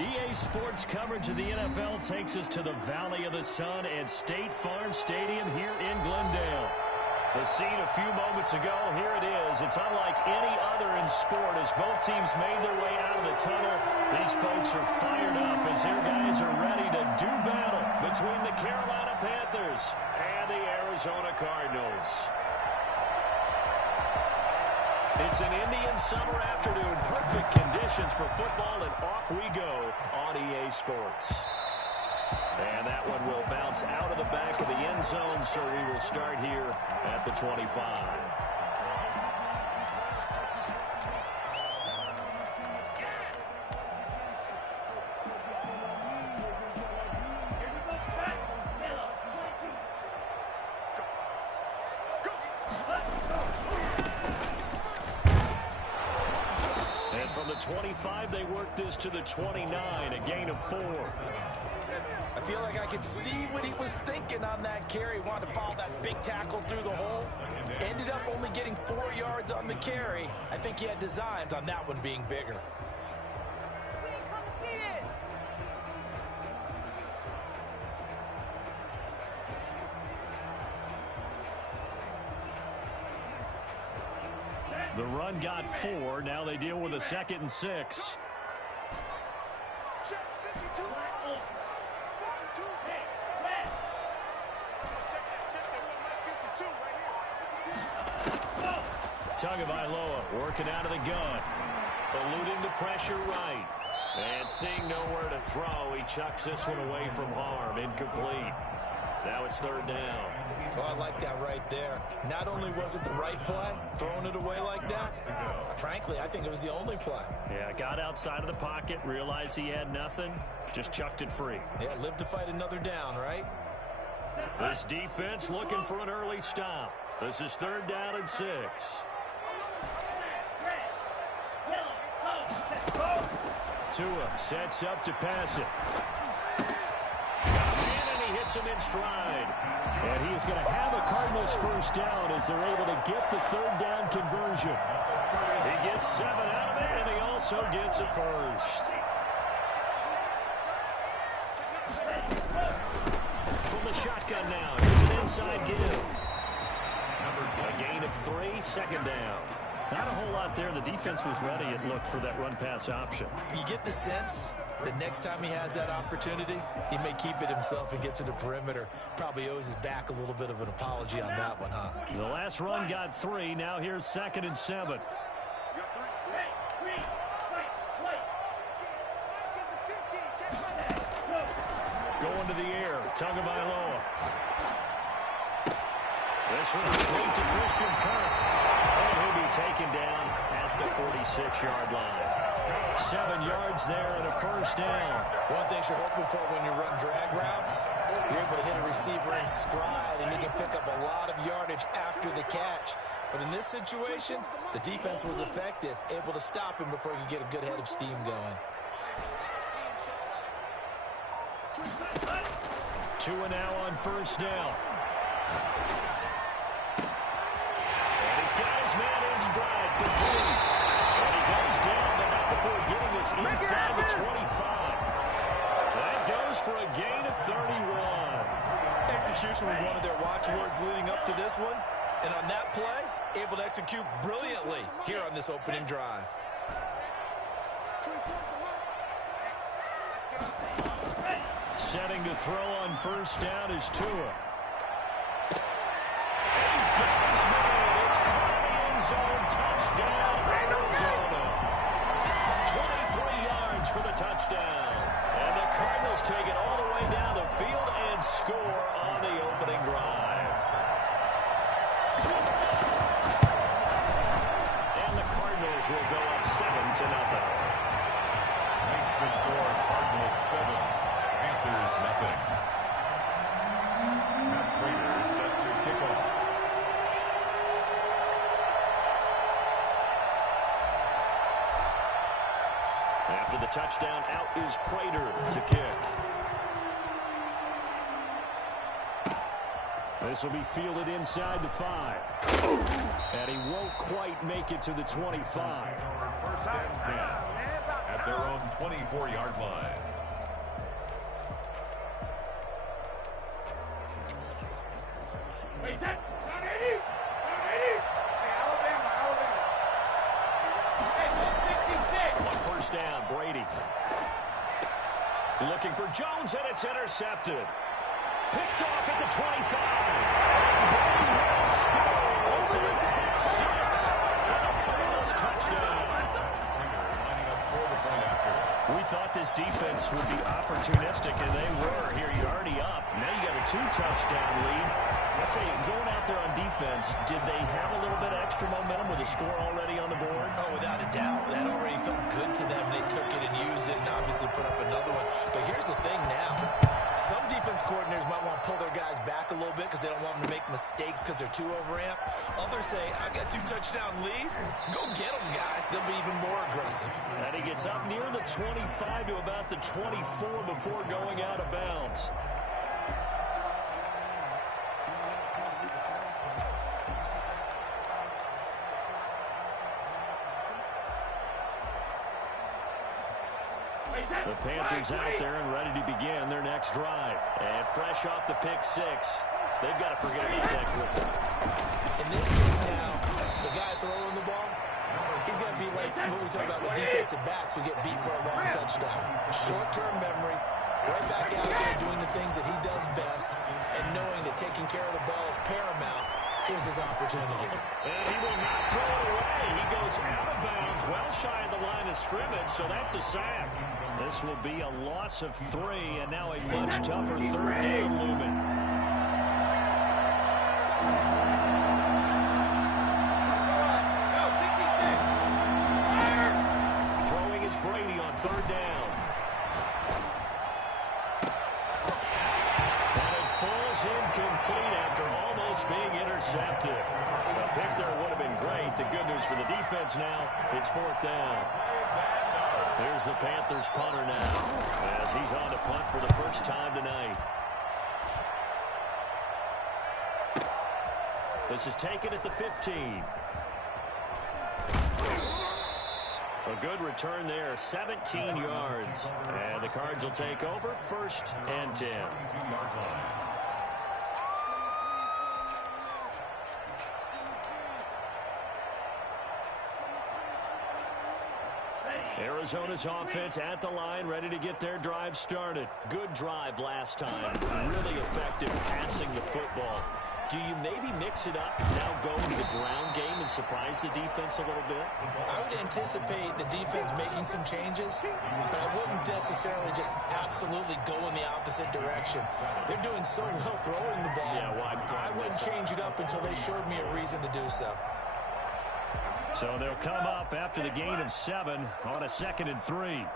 EA Sports coverage of the NFL takes us to the Valley of the Sun at State Farm Stadium here in Glendale. The scene a few moments ago, here it is. It's unlike any other in sport as both teams made their way out of the tunnel. These folks are fired up as their guys are ready to do battle between the Carolina Panthers and the Arizona Cardinals. It's an Indian summer afternoon. Perfect conditions for football, and off we go on EA Sports. And that one will bounce out of the back of the end zone, so we will start here at the 25. And from the 25, they work this to the 29, a gain of 4. I feel like I could see what he was thinking on that carry. Wanted to follow that big tackle through the hole. Ended up only getting 4 yards on the carry. I think he had designs on that one being bigger. The run got 4. Now they deal with a 2nd and 6. Tagovailoa working out of the gun. Eluding the pressure right. And seeing nowhere to throw, he chucks this one away from harm. Incomplete. Now it's 3rd down. Oh, I like that right there. Not only was it the right play, throwing it away like that, frankly, I think it was the only play. Yeah, got outside of the pocket, realized he had nothing, just chucked it free. Yeah, live to fight another down, right? This defense looking for an early stop. This is 3rd down and 6. Tua sets up to pass it. And he hits him in stride. And he is going to have a Cardinals first down as they're able to get the 3rd down conversion. He gets 7 out of it, and he also gets a first. From the shotgun now, here's an inside give. A gain of 3, 2nd down. Not a whole lot there. The defense was ready, it looked, for that run-pass option. You get the sense that next time he has that opportunity, he may keep it himself and get to the perimeter. Probably owes his back a little bit of an apology on that one, huh? The last run got 3. Now here's 2nd and 7. Going to the air. Tagovailoa. This one is straight to Christian Kirk. And he'll be taken down at the 46-yard line. 7 yards there and a first down. One thing you're hoping for when you run drag routes, you're able to hit a receiver in stride, and he can pick up a lot of yardage after the catch. But in this situation, the defense was effective, able to stop him before he could get a good head of steam going. Tua now on first down. And he's got his man in stride, complete. And he goes down, but not before getting this inside the 25. That goes for a gain of 31. Execution was one of their watchwords leading up to this one. And on that play, able to execute brilliantly here on this opening drive. Setting to throw on first down is Tua. He's got his man. It's caught in the end zone. Touchdown, Arizona. 23 yards for the touchdown. And the Cardinals take it all the way down the field and score on the opening drive. And the Cardinals will go up 7-0. Makes the score Cardinals 7. Panthers nothing. Matt Prater is set to kick off. After the touchdown, out is Prater to kick. This will be fielded inside the 5. And he won't quite make it to the 25. First and 10. at their own 24-yard line. On first down, Brady. Looking for Jones, and it's intercepted. Picked off at the 25. Brady will score. It's a pick six for the Cardinals touchdown. Lining up for the point after. We thought this defense would be opportunistic, and they were. Here, you're already up. Now you got a 2-touchdown lead. I'll tell you, going out there on defense, did they have a little bit of extra momentum with a score already on the board? Oh, without a doubt. That already felt good to them. They took it and used it and obviously put up another one. But here's the thing now. Some defense coordinators might want to pull their guys back a little bit because they don't want them to make mistakes because they're too overamped. Others say, I got 2-touchdown lead. Go get them, guys. They'll be even more aggressive. And he gets up near the 25 to about the 24 before going out of bounds. The Panthers out there and ready to begin their next drive. And fresh off the pick six, they've got to forget about that quickly. In this case now, the guy throwing the ball, he's going to be like what we talk about with defensive backs who get beat for a long touchdown. Short-term memory, right back out there doing the things that he does best, and knowing that taking care of the ball is paramount. Here's his opportunity. And he will not throw it away. He goes out of bounds, well shy of the line of scrimmage, so that's a sack. This will be a loss of 3, and now a much tougher third down looming. Throwing is Brady on third down. And it falls incomplete after almost being intercepted. A pick there would have been great. The good news for the defense now, it's fourth down. Here's the Panthers punter now as he's on to punt for the first time tonight. This is taken at the 15. A good return there, 17 yards. And the Cards will take over, first and 10. Arizona's offense at the line, ready to get their drive started. Good drive last time. Really effective passing the football. Do you maybe mix it up, now go to the ground game and surprise the defense a little bit? I would anticipate the defense making some changes, but I wouldn't necessarily just absolutely go in the opposite direction. They're doing so well throwing the ball. Yeah, well, I wouldn't change it up until they showed me a reason to do so. So they'll come up after the gain of 7 on a 2nd and 3.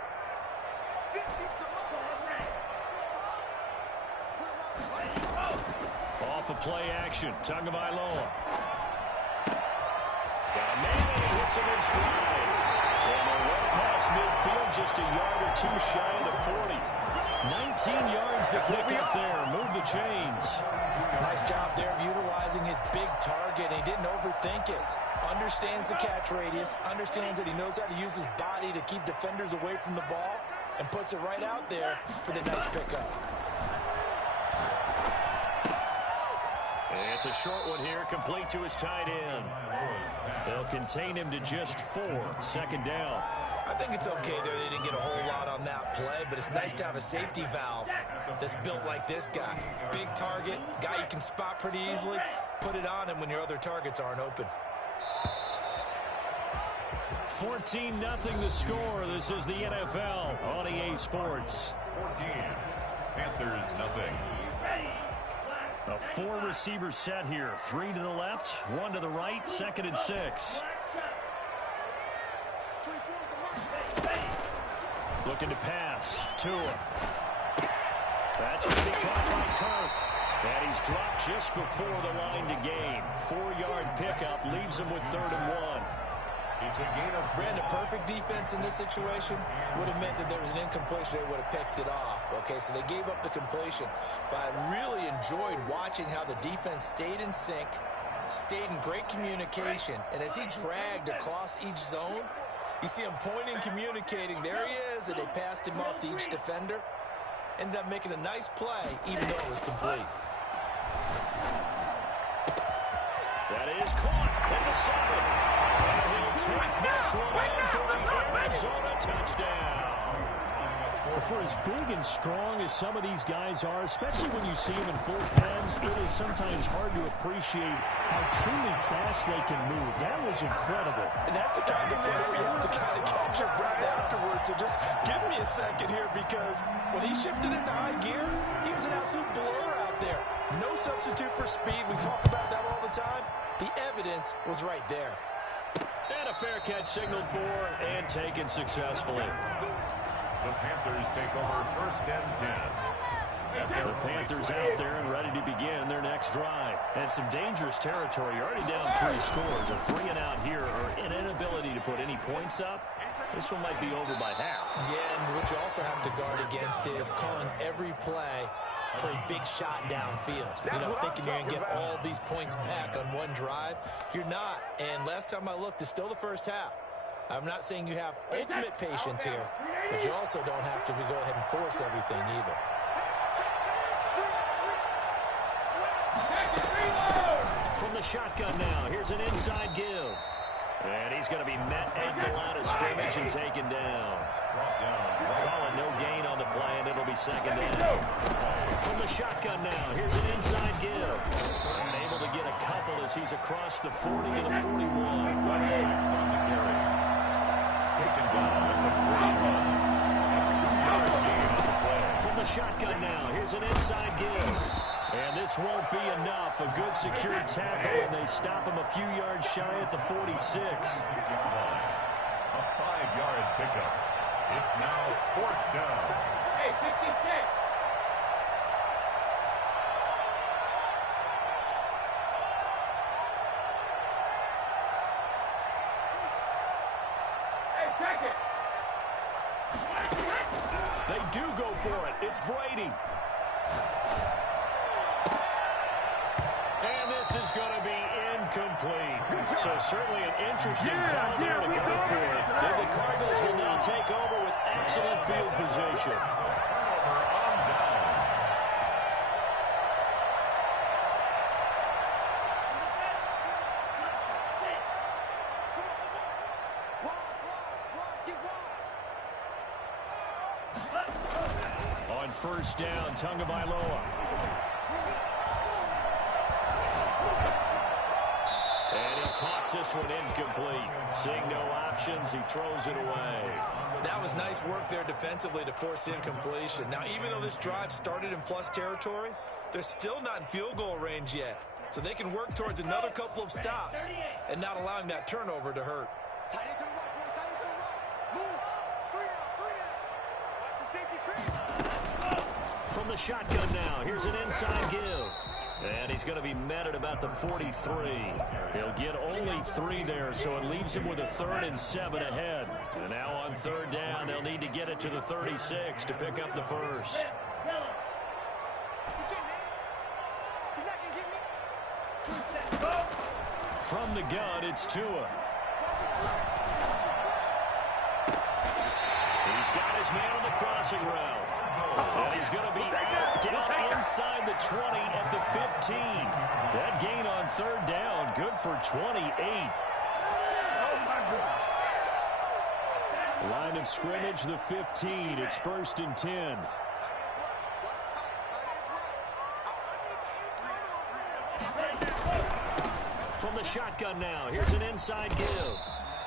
Off of play action, Tagovailoa. Got a man and he hits him in stride. And they're well past midfield, just a yard or two shy of the 40. 19 yards to pick up there. Move the chains. Nice job there of utilizing his big target. He didn't overthink it. Understands the catch radius, understands that he knows how to use his body to keep defenders away from the ball, and puts it right out there for the nice pickup. It's a short one here, complete to his tight end. They'll contain him to just 4, 2nd down. I think it's okay there. They didn't get a whole lot on that play, but it's nice to have a safety valve that's built like this guy. Big target, guy you can spot pretty easily. Put it on him when your other targets aren't open. 14-0 the score. This is the NFL on EA Sports. 14. Panthers nothing. A 4-receiver set here. 3 to the left, 1 to the right, 2nd and 6. Looking to pass. Tua. That's going to be caught by Kirk. And he's dropped just before the line to gain. 4-yard pickup leaves him with 3rd and 1. It's a gain of Brandon, perfect defense in this situation would have meant that there was an incompletion. They would have picked it off. Okay, so they gave up the completion. But I really enjoyed watching how the defense stayed in sync, stayed in great communication, and as he dragged across each zone, You see him pointing, communicating. There he is, and they passed him off to each defender. Ended up making a nice play, even though it was complete. That is caught at the 7. And he'll take this one in for the Arizona touchdown. For as big and strong as some of these guys are, especially when you see them in full pads, it is sometimes hard to appreciate how truly fast they can move. That was incredible. And that's the kind of play where you have to kind of catch your breath afterwards. So just give me a second here, because when he shifted into high gear, he was an absolute blur out there. No substitute for speed. We talk about that all the time. The evidence was right there. And a fair catch signaled for and taken successfully. The Panthers take over 1st and 10. The Panthers out there and ready to begin their next drive. And some dangerous territory. You're already down 3 scores. A 3 and out here, or an inability to put any points up. This one might be over by half. Yeah, and what you also have to guard against is calling every play for a big shot downfield. You know, thinking you're going to get all these points back on one drive. You're not. And last time I looked, it's still the first half. I'm not saying you have ultimate patience here, but you also don't have to go ahead and force everything either. From the shotgun now, here's an inside give. And he's going to be met at the line of scrimmage and taken down. Calling no gain on the play, and it'll be 2nd down. From the shotgun now, here's an inside give. And able to get a couple as he's across the 40 to the 41. 6 on the carry. Taken down at the 41. 2-yard gain on the play. From the shotgun now, here's an inside give. And this won't be enough. A good secured tackle, and they stop him a few yards shy at the 46. A 5-yard pickup. It's now 4th down. Hey, 56. They do go for it. It's Brady. And this is going to be incomplete. So certainly an interesting call there to go for it. Then the Cardinals will now take over with excellent field position. Turnover on downs. On 1st down, Tagovailoa. And he'll toss this one incomplete. Seeing no options, he throws it away. That was nice work there defensively to force incompletion. Now, even though this drive started in plus territory, they're still not in field goal range yet. So they can work towards another couple of stops and not allowing that turnover to hurt. From the shotgun now, here's an inside give. And he's going to be met at about the 43. He'll get only 3 there, so it leaves him with a 3rd and 7 ahead. And now on 3rd down, they'll need to get it to the 36 to pick up the first. From the gun, it's Tua. He's got his man on the crossing route. And he's going to be down inside the 20 at the 15. That gain on 3rd down, good for 28. Line of scrimmage, the 15. It's 1st and 10. From the shotgun now, here's an inside give.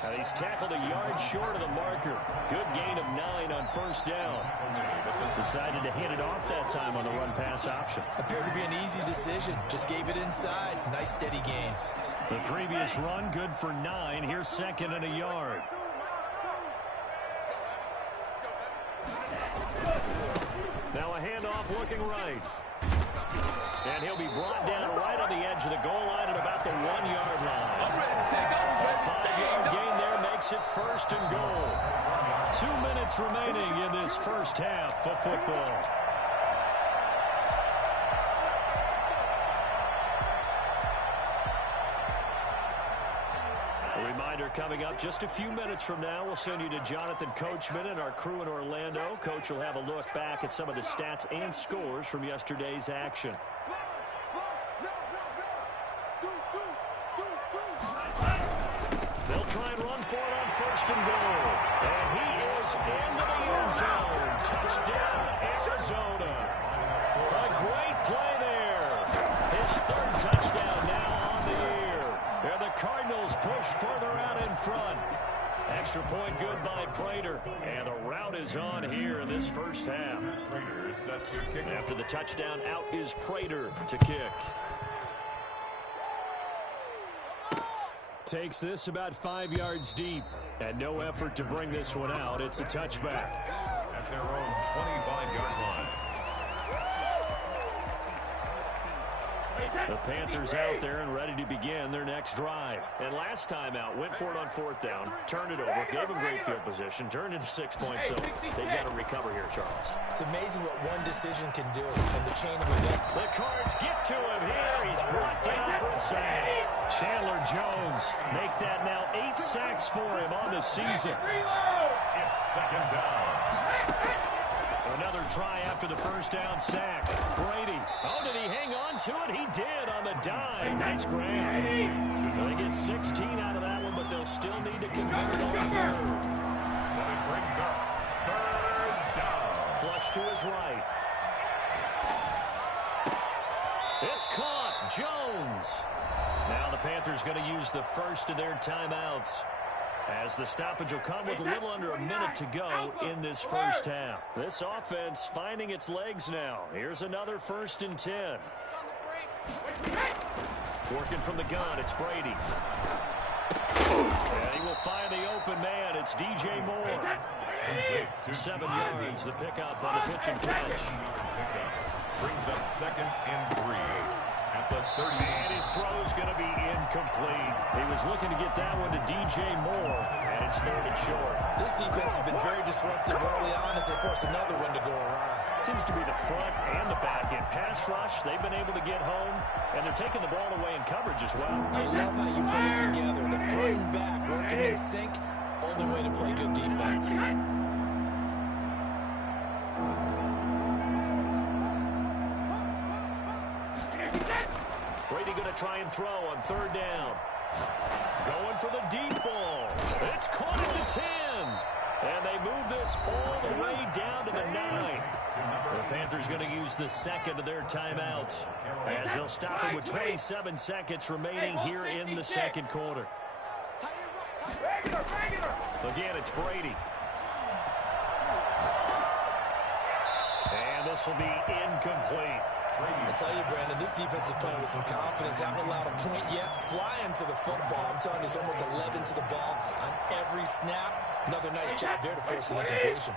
And he's tackled a yard short of the marker. Good gain of 9 on 1st down. Decided to hand it off that time on the run-pass option. Appeared to be an easy decision. Just gave it inside. Nice steady gain. The previous run, good for 9. Here's 2nd and a yard. Now a handoff looking right. And he'll be brought down right on the edge of the goal line at about the 1-yard line. A 5-yard gain there makes it 1st and goal. 2 minutes remaining in this first half of football. A reminder, coming up just a few minutes from now. We'll send you to Jonathan Coachman and our crew in Orlando. Coach will have a look back at some of the stats and scores from yesterday's action. They'll try and run for it on 1st and goal. And he is into the end zone. Touchdown, Arizona. A great play there. His 3rd touchdown now on the year. And the Cardinals push further out in front. Extra point good by Prater. And the route is on here in this first half. Prater set to kick. After the touchdown, out is Prater to kick. Takes this about 5 yards deep. And no effort to bring this one out. It's a touchback. At their own 25-yard line. The Panthers out there and ready to begin their next drive. And last time out, went for it on 4th down, turned it over, gave them great field position, turned into 6 points. So they've got to recover here, Charles. It's amazing what one decision can do in the chain of events. The Cards get to him here. He's brought down for a sack. Chandler Jones make that now 8 sacks for him on the season. It's 2nd down. Another try after the 1st down sack. Brady. Oh, did he hang on to it? He did on the dive. Nice grab. They get 16 out of that one, but they'll still need to convert it on 3rd. But it brings up 3rd down. Flush to his right. It's caught. Jones. Now the Panthers going to use the first of their timeouts, as the stoppage will come with a little under a minute to go in this first half. This offense finding its legs now. Here's another 1st and 10. Working from the gun, it's Brady. And he will find the open man. It's DJ Moore. 7 yards, the pickup on the pitch and catch. Brings up 2nd and 3. At the 30. And his throw is going to be incomplete. He was looking to get that one to DJ Moore, and it's 3rd and short. This defense has been very disruptive early on as they force another one to go awry. Seems to be the front and the back end. Pass rush, they've been able to get home, and they're taking the ball away in coverage as well. I love how you put it together. The front and back working in sync. Only way to play good defense. Brady going to try and throw on 3rd down. Going for the deep ball. It's caught at the 10. And they move this all the way down to the 9. The Panthers going to use the 2nd of their timeouts, as they'll stop it with 27 seconds remaining here in the 2nd quarter. Again, it's Brady. And this will be incomplete. I tell you, Brandon, this defense is playing with some confidence. Haven't allowed a point yet. Flying to the football. I'm telling you, it's almost 11 to the ball on every snap. Another nice job there to force an incompletion.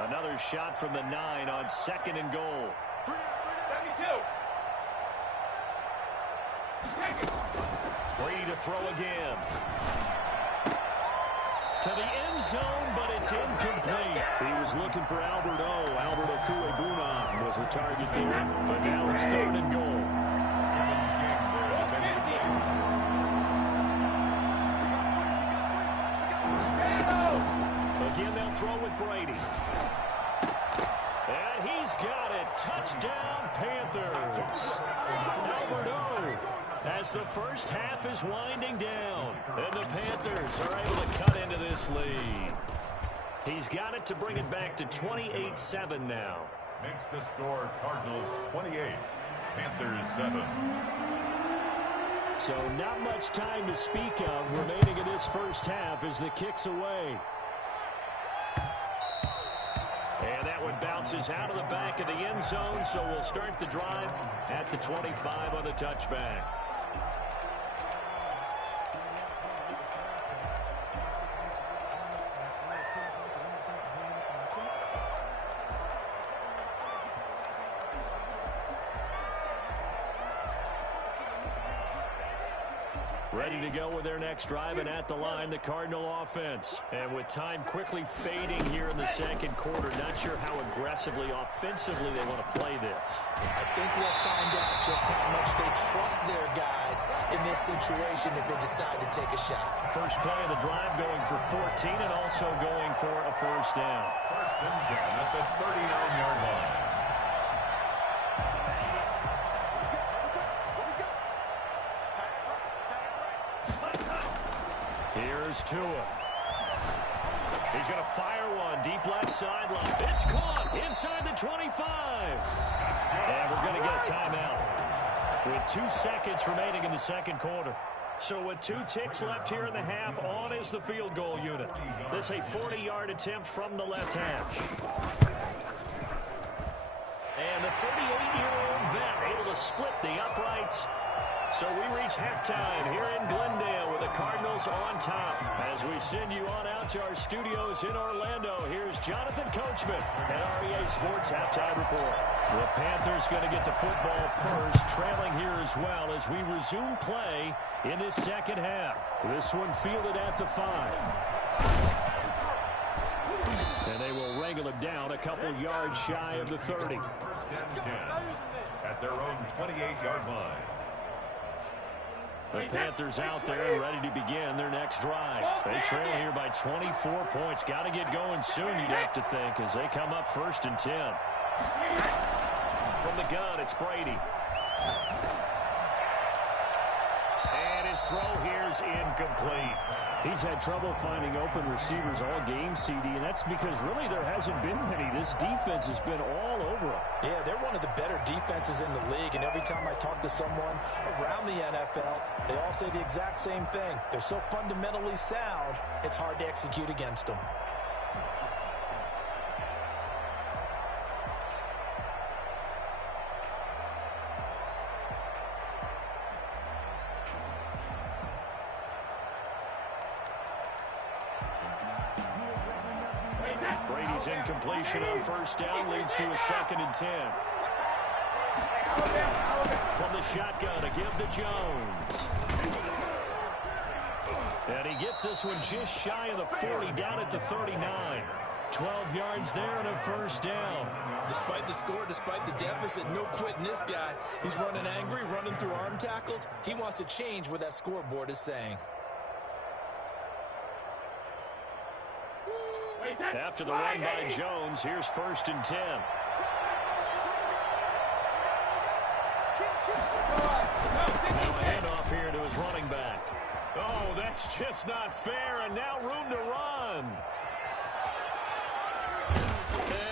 Another shot from the 9 on 2nd and goal. Brady to throw again. To the end zone, but it's incomplete. He was looking for Albert O. Albert Okuegbunam was the target there. But now it's 3rd and goal. Again, they'll throw with Brady. And he's got it. Touchdown, Panthers. Albert O, as the first half is winding down, and the Panthers are able to cut into this lead. He's got it to bring it back to 28-7 now. Makes the score Cardinals 28, Panthers 7. So not much time to speak of remaining in this first half as the kick's away. And that one bounces out of the back of the end zone, so we'll start the drive at the 25 on the touchback. Ready to go with their next drive, and at the line, the Cardinal offense. And with time quickly fading here in the second quarter, not sure how aggressively, offensively they want to play this. I think we'll find out just how much they trust their guys in this situation if they decide to take a shot. First play of the drive going for 14 and also going for a first down. First and 10 at the 39-yard line. Here's Tua. He's going to fire one deep left sideline. It's caught inside the 25. And we're going to get a timeout with 2 seconds remaining in the second quarter. So with 2 ticks left here in the half, on is the field goal unit. This a 40-yard attempt from the left hash. And the 38-year-old vet able to split the uprights. So we reach halftime here in Glendale with the Cardinals on top. As we send you on out to our studios in Orlando, here's Jonathan Coachman at REA Sports Halftime Report. The Panthers going to get the football first, trailing here as well as we resume play in this second half. This one fielded at the 5. And they will wrangle it down a couple yards shy of the 30. First and 10 at their own 28-yard line. The Panthers out there and ready to begin their next drive. They trail here by 24 points. Got to get going soon, you'd have to think, as they come up first and 10. From the gun, it's Brady. And his throw here's incomplete. He's had trouble finding open receivers all game, CD, and that's because really there hasn't been many. This defense has been all over them. Yeah, they're one of the better defenses in the league, and every time I talk to someone around the NFL, they all say the exact same thing. They're so fundamentally sound, it's hard to execute against them. Brady's incompletion on first down leads to a second and 10. From the shotgun, a give to Jones. And he gets this one just shy of the 40, down at the 39. 12 yards there and a first down. Despite the score, despite the deficit, no quitting this guy. He's running angry, running through arm tackles. He wants to change what that scoreboard is saying. After the run by Jones, here's first and 10. Now a handoff here to his running back. Oh, that's just not fair, and now room to run.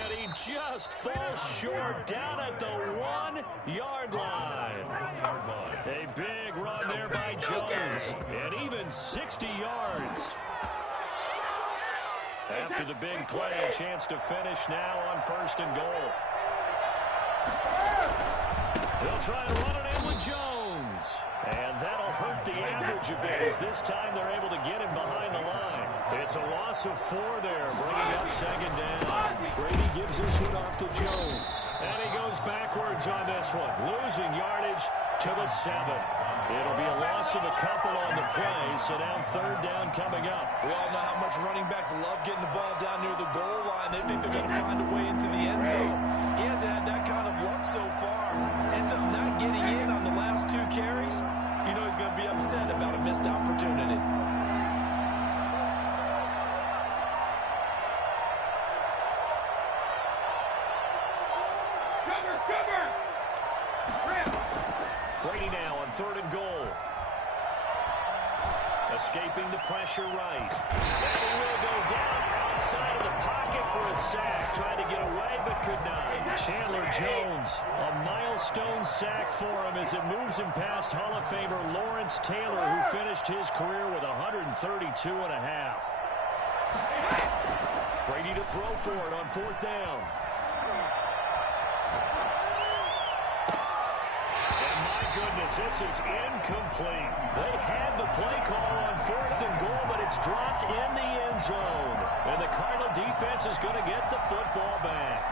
And he just falls short down at the 1-yard line. A big run there by Jones, and even 60 yards. After the big play, a chance to finish now on first and goal. They'll try to run it in with Jones. And that'll hurt the average a bit, as this time they're able to get him behind the line. It's a loss of 4 there, bringing up second down. Brady gives this one off to Jones. And he goes backwards on this one, losing yardage to the 7. It'll be a loss of a couple on the play, so now third down coming up. We all know how much running backs love getting the ball down near the goal line. They think they're going to find a way into the end zone. He hasn't had that kind of luck so far. Ends up not getting in on the last 2 carries. You know he's going to be upset about a missed opportunity. Brady now on third and goal. Escaping the pressure right. And he will go down outside of the pocket for a sack. Tried to get away but could not. Chandler Jones, a milestone sack for him as it moves him past Hall of Famer Lawrence Taylor, who finished his career with 132 and a half. Brady to throw for it on fourth down. Goodness, this is incomplete. They had the play call on fourth and goal, but it's dropped in the end zone. And the Cardinal defense is going to get the football back.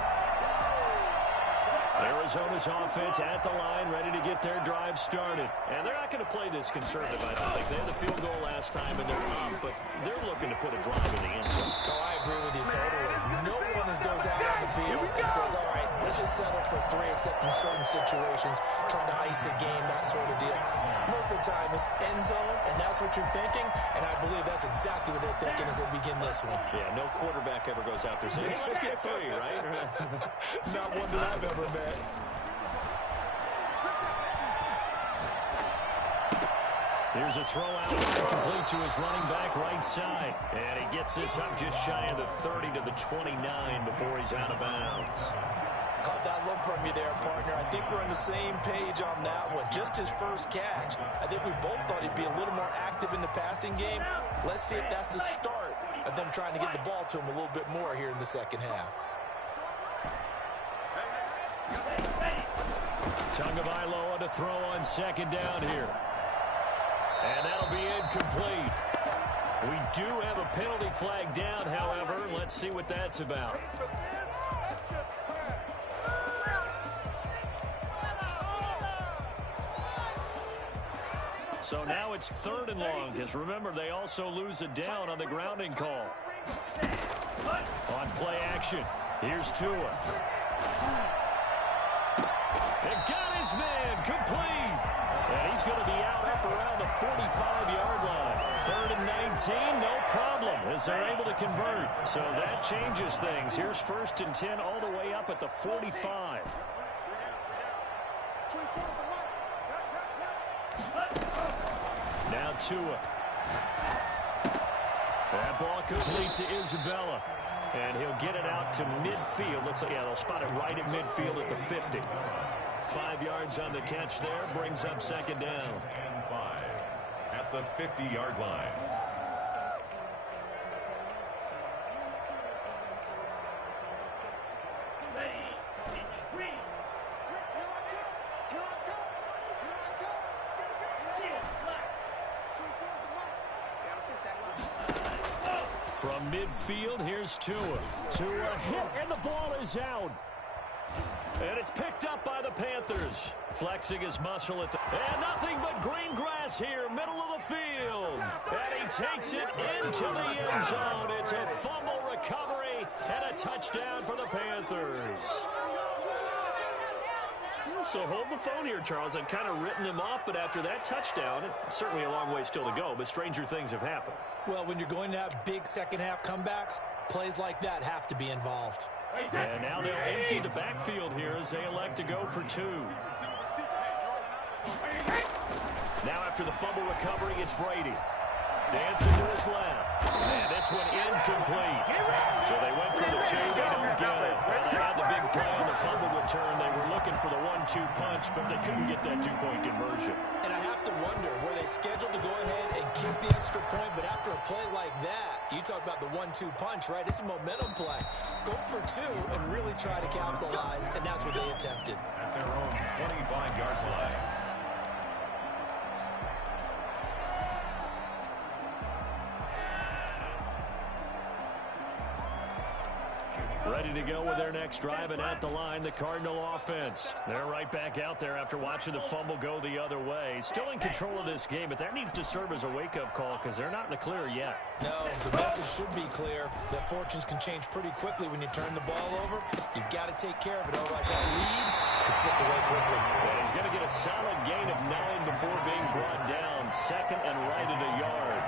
They were Arizona's offense at the line, ready to get their drive started. And they're not going to play this conservative, I don't think. They had the field goal last time, and they're up, but they're looking to put a drive in the end zone. Oh, I agree with you totally. No one goes out on the field and says, all right, let's just settle for 3, except in certain situations, trying to ice a game, that sort of deal. Most of the time, it's end zone, and that's what you're thinking, and I believe that's exactly what they're thinking as they begin this one. Yeah, no quarterback ever goes out there saying, hey, let's get 3, right? Not one that I've ever met. Here's a throw out, complete to his running back right side. And he gets this up just shy of the 30 to the 29 before he's out of bounds. Caught that look from you there, partner. I think we're on the same page on that one. Just his first catch. I think we both thought he'd be a little more active in the passing game. Let's see if that's the start of them trying to get the ball to him a little bit more here in the second half. Tagovailoa to throw on second down here. And that'll be incomplete. We do have a penalty flag down, however. Let's see what that's about. So now it's 3rd and long, because remember, they also lose a down on the grounding call. On play action, here's Tua. It got his man, complete. And he's going to be out up around the 45-yard line. 3rd and 19, no problem, as they're able to convert. So that changes things. Here's 1st and 10 all the way up at the 45. Now Tua. That ball complete to Isabella. And he'll get it out to midfield. Looks like, yeah, they'll spot it right at midfield at the 50. 5 yards on the catch there, brings up 2nd down. And 5 at the 50-yard line. From midfield, here's Tua. Tua hit, and the ball is out. And it's picked up by the Panthers. Flexing his muscle at the... And nothing but green grass here, middle of the field. And he takes it into the end zone. It's a fumble recovery and a touchdown for the Panthers. So hold the phone here, Charles. I've kind of written them off, but after that touchdown, it's certainly a long way still to go, but stranger things have happened. Well, when you're going to have big second-half comebacks, plays like that have to be involved. And now they'll empty the backfield here as they elect to go for 2. Now after the fumble recovery, it's Brady. Dancing to his left. And this one incomplete. So they went for the 2, they don't get it. Well, they had the big play on the fumble return. They were looking for the 1-2 punch, but they couldn't get that 2-point conversion. And I have to wonder, were they scheduled to go ahead and kick the extra point, but after a play like that, you talk about the 1-2 punch, right? It's a momentum play. Go for 2 and really try to capitalize, and that's what they attempted. At their own 25-yard line. Ready to go with their next drive, and at the line, the Cardinal offense. They're right back out there after watching the fumble go the other way. Still in control of this game, but that needs to serve as a wake-up call because they're not in the clear yet. No, the message should be clear that fortunes can change pretty quickly when you turn the ball over. You've got to take care of it, otherwise that lead could slip away quickly. And he's going to get a solid gain of 9 before being brought down. 2nd and right at a yard.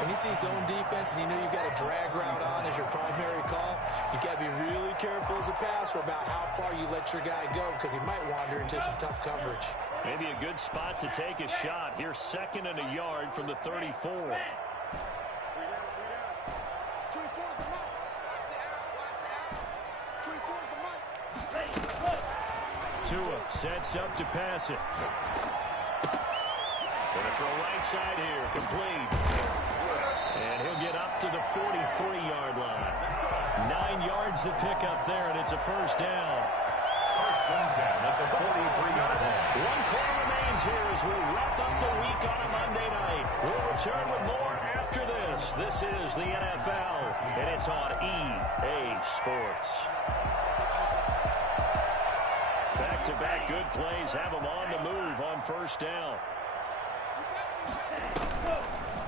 When you see zone defense and you know you've got a drag route on as your primary call, you've got to be really careful as a passer about how far you let your guy go because he might wander into some tough coverage. Maybe a good spot to take a shot. Here's 2nd and a yard from the 34. Tua sets up to pass it. Gonna throw right side here, complete. And he'll get up to the 43-yard line. 9 yards to pick up there, and it's a 1st down. 1st and 10 at the 43-yard line. 1 quarter remains here as we wrap up the week on a Monday night. We'll return with more after this. This is the NFL, and it's on EA Sports. Back-to-back good plays have them on the move on first down.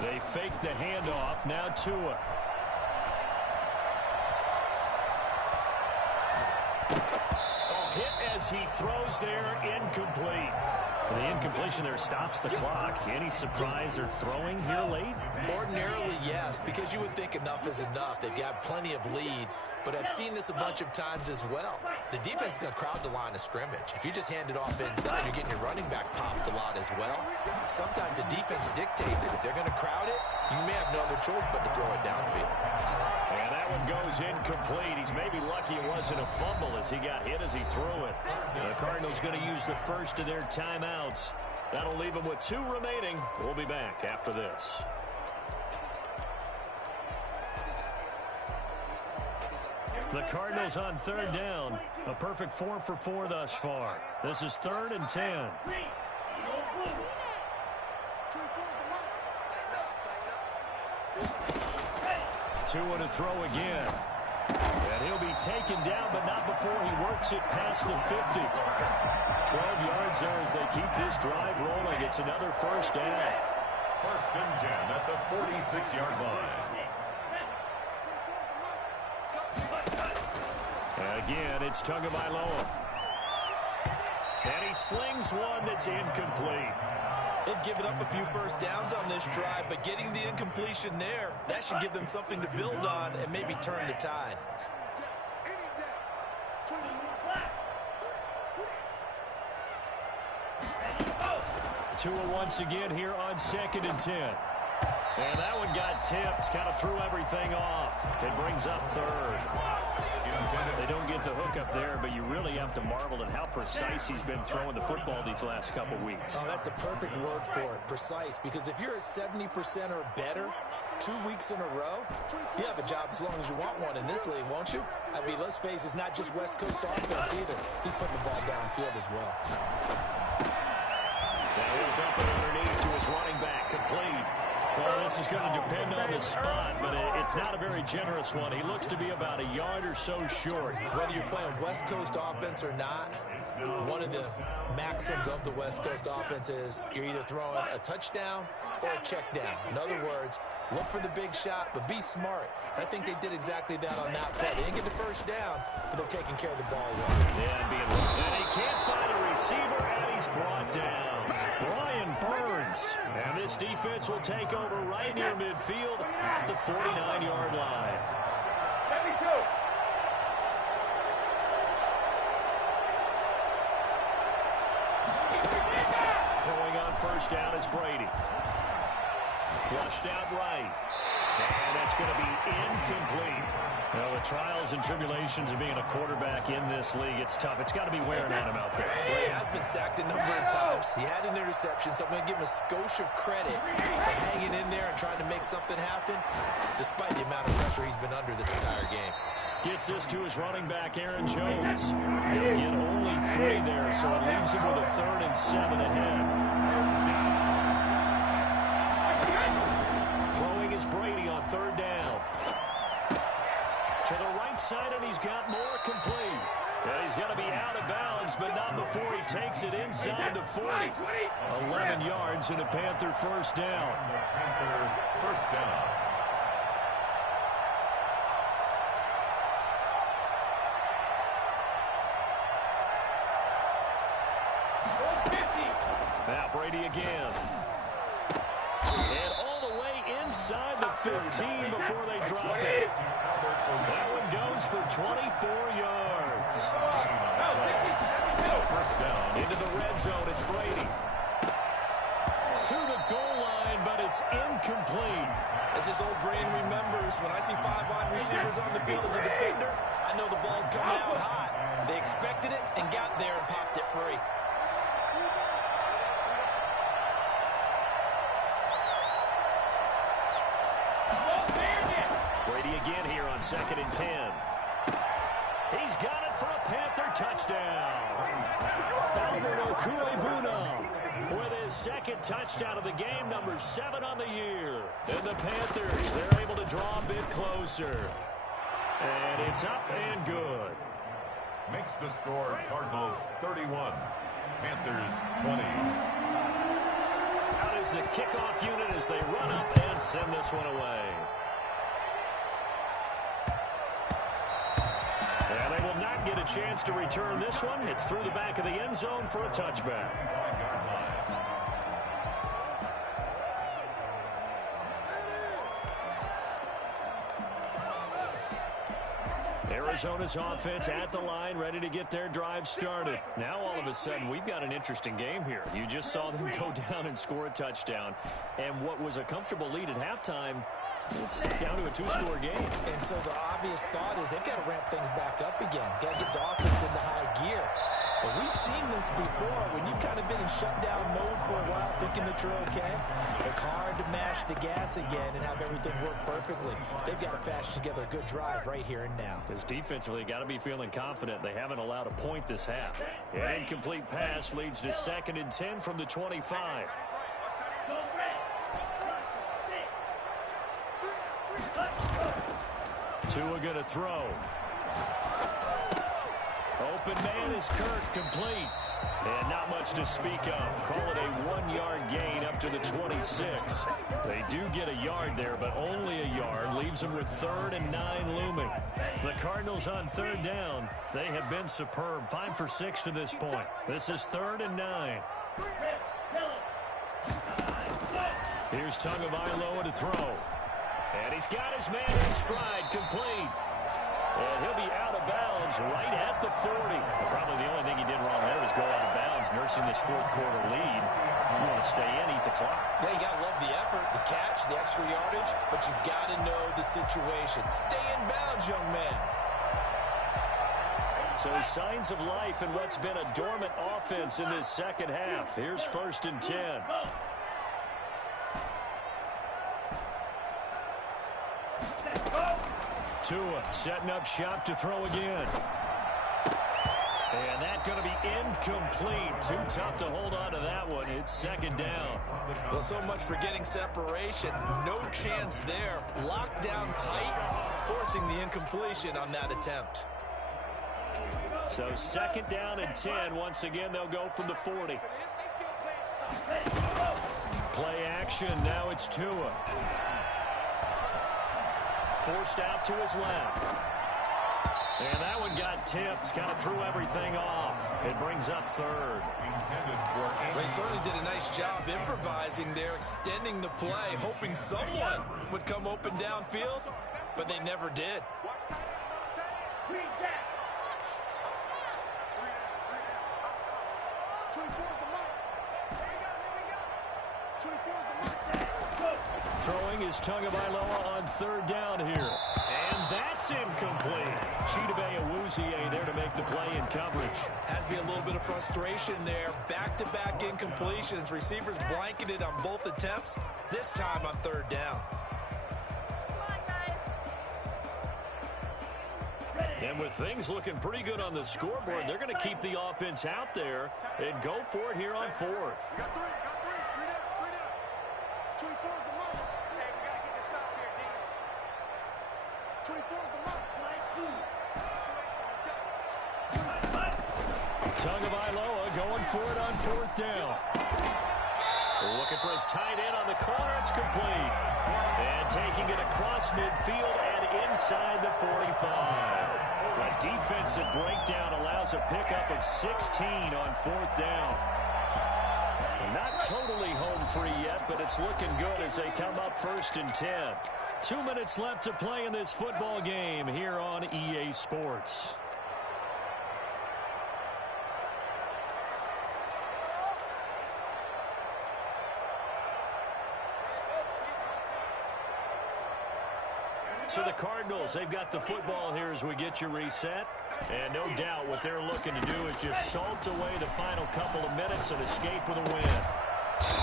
They fake the handoff. Now Tua. Hit as he throws there, incomplete. The incompletion there stops the clock. Any surprise they're throwing here late? Ordinarily, yes, because you would think enough is enough. They've got plenty of lead, but I've seen this a bunch of times as well. The defense is going to crowd the line of scrimmage. If you just hand it off inside, you're getting your running back popped a lot as well. Sometimes the defense dictates it. If they're going to crowd it, you may have no other choice but to throw it downfield. And that one goes incomplete. He's maybe lucky it wasn't a fumble as he got hit as he threw it. The Cardinals going to use the first of their timeouts. That'll leave them with 2 remaining. We'll be back after this. The Cardinals on third down. A perfect 4 for 4 thus far. This is 3rd and 10. Tua to throw again. And he'll be taken down, but not before he works it past the 50. 12 yards there as they keep this drive rolling. It's another first down. 1st and 10 at the 46-yard line. And again, it's Tagovailoa. And he slings one that's incomplete. They've given up a few first downs on this drive, but getting the incompletion there, that should give them something to build on and maybe turn the tide. Tua once again here on 2nd and 10. And that one got tipped, kind of threw everything off. It brings up 3rd. They don't get the hook up there, but you really have to marvel at how precise he's been throwing the football these last couple weeks. Oh, that's the perfect word for it, precise, because if you're at 70% or better 2 weeks in a row, you have a job as long as you want one in this league, won't you? I mean, let's face it, it's not just West Coast offense either. He's putting the ball downfield as well. He'll dump it underneath to his running back, complete. Well, this is going to depend on the spot, but it's not a very generous one. He looks to be about a yard or so short. Whether you're playing West Coast offense or not, one of the maxims of the West Coast offense is you're either throwing a touchdown or a check down. In other words, look for the big shot, but be smart. I think they did exactly that on that play. They didn't get the first down, but they're taking care of the ball well. And he can't find a receiver, and he's brought down. Brian Burns. And this defense will take over right near midfield at the 49-yard line. Throwing on first down is Brady. Flushed out right. And that's going to be incomplete. Well, the trials and tribulations of being a quarterback in this league, it's tough. It's got to be wearing on him out there. Well, he has been sacked a number of times. He had an interception, so I'm going to give him a skosh of credit for hanging in there and trying to make something happen, despite the amount of pressure he's been under this entire game. Gets this to his running back, Aaron Jones. He'll get only 3 there, so it leaves him with a 3rd and 7 ahead. Throwing is Brady on 3rd down. To the right side, and he's got more, complete. And he's going to be out of bounds, but not before he takes it inside the 40. 11 yards and a Panther first down. Panther first down. Now Brady again. And all the way inside the 15 before they drop it. That one goes for 24 yards. First down. Into the red zone, it's Brady. To the goal line, but it's incomplete. As this old brain remembers, when I see 5 wide receivers on the field as a defender, I know the ball's coming out hot. They expected it and got there and popped it free. Brady again here on 2nd and 10. He's got it for a Panther touchdown. Albert Okwuegbunam with his 2nd touchdown of the game, number 7 on the year. And the Panthers, they're able to draw a bit closer. And it's up and good. makes the score Cardinals 31, Panthers 20. Out is the kickoff unit as they run up and send this one away. And they will not get a chance to return this one. It's through the back of the end zone for a touchback. Arizona's offense at the line, ready to get their drive started. Now, all of a sudden, we've got an interesting game here. You just saw them go down and score a touchdown. And what was a comfortable lead at halftime, it's down to a two-score game. And so the obvious thought is they've got to ramp things back up again. Got to get the offense into high gear. But we've seen this before. When you've kind of been in shutdown mode for a while thinking that you're okay, it's hard to mash the gas again and have everything work perfectly. They've got to fashion together a good drive right here and now. Because defensively, got to be feeling confident. They haven't allowed a point this half. An incomplete pass leads to 2nd and 10 from the 25. Tua going to throw. Open man is Kirk, complete. And not much to speak of. Call it a 1-yard gain up to the 26. They do get a yard there, but only a yard. Leaves them with 3rd and 9 looming. The Cardinals on 3rd down. They have been superb. 5 for 6 to this point. This is 3rd and 9. Here's Tagovailoa to throw. And he's got his man in stride, complete. And he'll be out of bounds right at the 40. Probably the only thing he did wrong there was go out of bounds, nursing this 4th quarter lead. You want to stay in, eat the clock. Yeah, you got to love the effort, the catch, the extra yardage, but you got to know the situation. Stay in bounds, young man. So signs of life in what's been a dormant offense in this second half. Here's 1st and 10. Tua setting up shop to throw again. And that's going to be incomplete. Too tough to hold on to that one. It's 2nd down. Well, so much for getting separation. No chance there. Locked down tight, forcing the incompletion on that attempt. So 2nd down and 10. Once again, they'll go from the 40. Play action. Now it's Tua. Forced out to his left. And that one got tipped. Kind of threw everything off. It brings up 3rd. They certainly did a nice job improvising there, extending the play, hoping someone would come open downfield, but they never did. Throwing is Tagovailoa on 3rd down here. And that's incomplete. Chidobe Awuzie there to make the play in coverage. Has to be a little bit of frustration there. Back-to-back incompletions. Receivers blanketed on both attempts, this time on 3rd down. And with things looking pretty good on the scoreboard, they're going to keep the offense out there and go for it here on 4th. Tagovailoa going for it on 4th down. Looking for his tight end on the corner. It's complete. And taking it across midfield and inside the 45. A defensive breakdown allows a pickup of 16 on 4th down. Not totally home free yet, but it's looking good as they come up 1st and 10. 2 minutes left to play in this football game here on EA Sports. So the Cardinals, they've got the football here as we get you reset. And no doubt what they're looking to do is just salt away the final couple of minutes and escape with a win.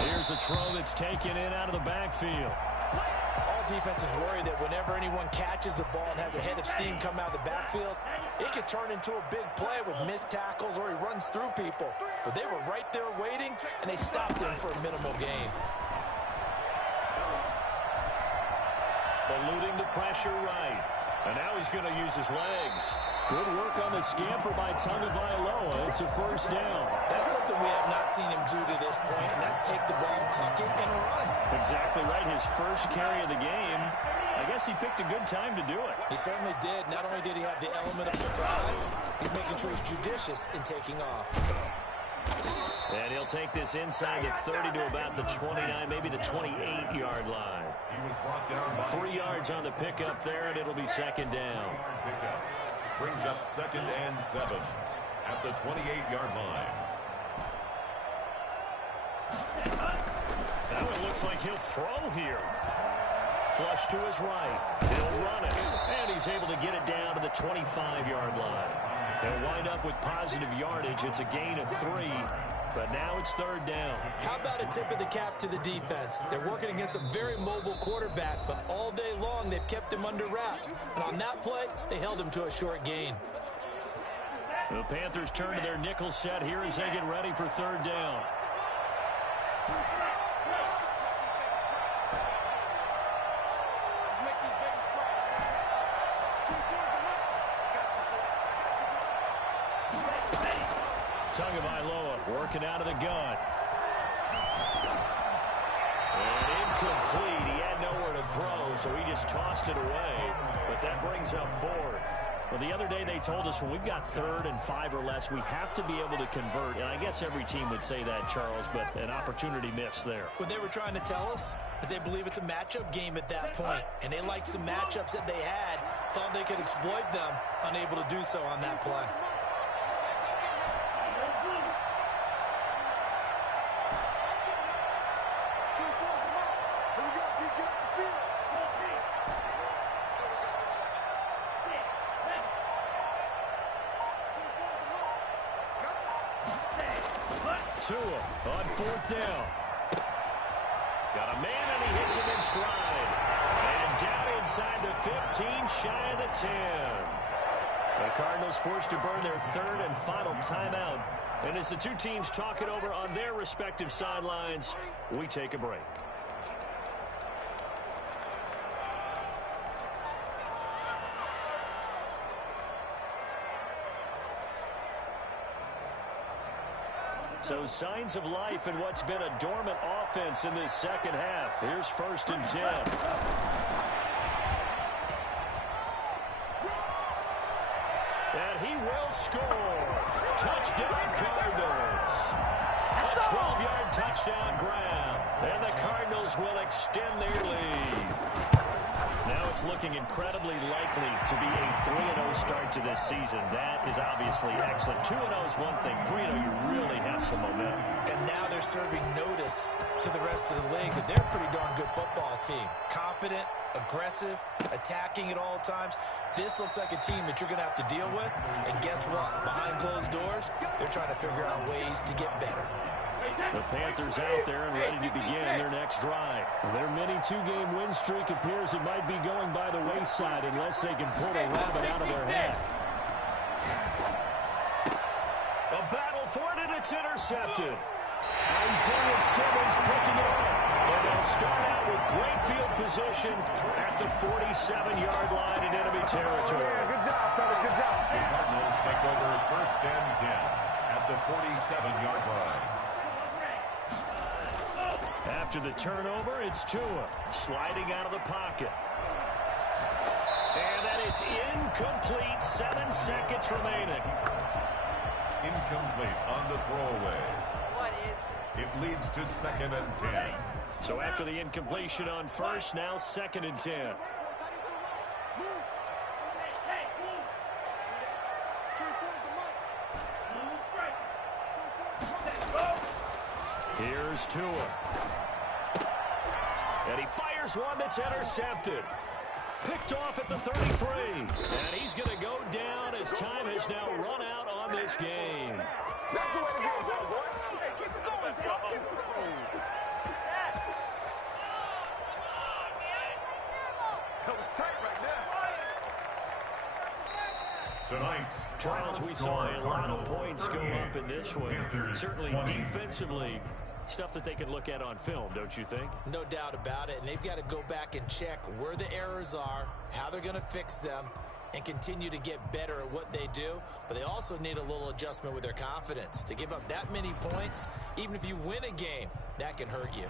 Here's a throw that's taken in out of the backfield. All defenses worry that whenever anyone catches the ball and has a head of steam come out of the backfield, it could turn into a big play with missed tackles or he runs through people. But they were right there waiting, and they stopped him for a minimal gain. Eluding the pressure right. And now he's going to use his legs. Good work on the scamper by Tagovailoa. It's a first down. That's something we have not seen him do to this point, and that's take the ball, tuck it, and run. Exactly right. His first carry of the game. I guess he picked a good time to do it. He certainly did. Not only did he have the element of surprise, he's making sure he's judicious in taking off. And he'll take this inside the 30 to about the 29, maybe the 28-yard line. 3 yards on the pickup there, and it'll be second down. Brings up 2nd and 7 at the 28-yard line. Now it looks like he'll throw here. Flush to his right. He'll run it. And he's able to get it down to the 25-yard line. They'll wind up with positive yardage. It's a gain of 3. But now it's third down. How about a tip of the cap to the defense? They're working against a very mobile quarterback, but all day long they've kept him under wraps. And on that play, they held him to a short gain. The Panthers turn to their nickel set here as they get ready for third down. Tagovailoa working out of the gun. And incomplete. He had nowhere to throw, so he just tossed it away. But that brings up fourth. Well, the other day they told us when we've got 3rd and 5 or less, we have to be able to convert. And I guess every team would say that, Charles, but an opportunity missed there. What they were trying to tell us is they believe it's a matchup game at that point. And they liked some matchups that they had, thought they could exploit them, unable to do so on that play. Tua on 4th down. Got a man, and he hits him in stride. And down inside the 15, shy of the 10. The Cardinals forced to burn their 3rd and final timeout. And as the two teams talk it over on their respective sidelines, we take a break. So signs of life in what's been a dormant offense in this second half. Here's 1st and 10. And he will score. Touchdown Cardinals. A 12-yard touchdown grab. And the Cardinals will extend their lead. Now it's looking incredibly likely to be a 3-0 start to this season. That is obviously excellent. 2-0 is one thing. 3-0, you really have some momentum. And now they're serving notice to the rest of the league that they're a pretty darn good football team. Confident, aggressive, attacking at all times. This looks like a team that you're going to have to deal with. And guess what? Behind closed doors, they're trying to figure out ways to get better. The Panthers out there and ready to begin their next drive. Their mini 2-game win streak appears it might be going by the wayside unless they can pull a rabbit out of their hat. A battle for it, and it's intercepted. Isaiah Simmons picking it up. And they'll start out with great field position at the 47-yard line in enemy territory. Good job, fella. Good job. The Cardinals take over 1st and 10 at the 47-yard line. After the turnover, it's Tua sliding out of the pocket. And that is incomplete. 7 seconds remaining. Incomplete on the throwaway. What is it? It leads to 2nd and 10. So after the incompletion on 1st, now 2nd and 10. Here's Tua. And he fires one that's intercepted. Picked off at the 33. And he's going to go down as time has now run out on this game. That's the way to go, boy. Hey, keep it going, keep it going. That was tight right there. Tonight's Charles, we saw a lot of points go up in this one. Certainly defensively, stuff that they can look at on film, don't you think? No doubt about it. And they've got to go back and check where the errors are, how they're going to fix them. and continue to get better at what they do, but they also need a little adjustment with their confidence. To give up that many points, even if you win a game, that can hurt you.